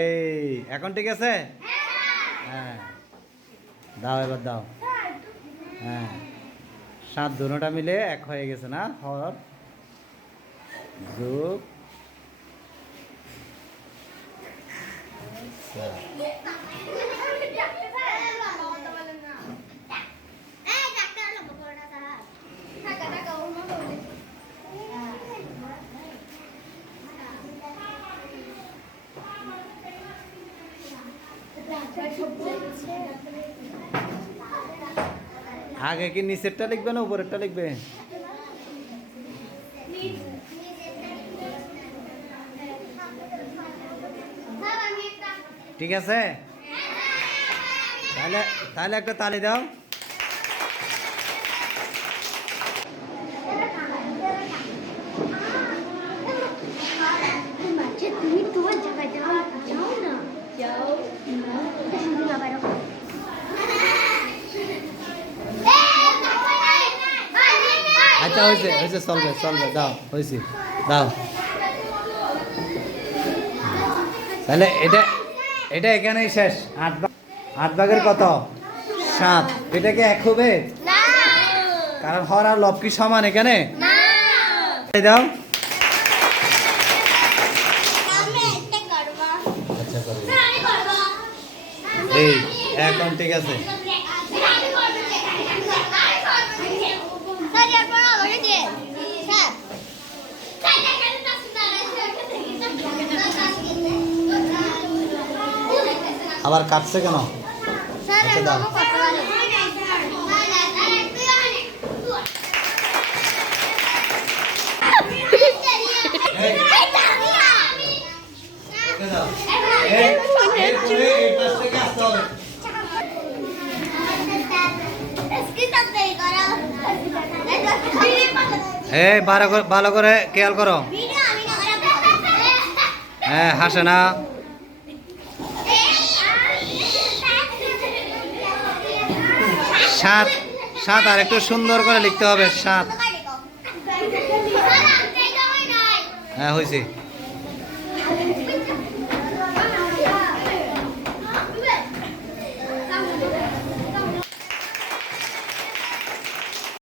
এই এখন ঠিক আছে? হ্যাঁ দাও, এবার দাও। হ্যাঁ 7 দুটোটা মিলে 1 হয়ে গেছে না? হর যোগ আগে কি নিচেরটা লিখবে না উপরেরটা লিখবে? ঠিক আছে, তাহলে তাহলে একটা তালি দাও। আচ্ছা হয়েছে হয়েছে, চলবে চলবে, দাও হয়েছে, দাও। তাহলে এটা এটা এখানেই শেষ। 8 ভাগের কত? 7। এটা কি 1 হবে? কারণ হর আর লব কি সমান এখানে? দাও। আচ্ছা করো। এই এখন ঠিক আছে। আবার কাটছে কেন? আচ্ছা দাও। ভালো করে খেয়াল করো। হ্যাঁ হাসে না। 7 আর একটু সুন্দর করে লিখতে হবে। 7। হ্যাঁ হয়েছে।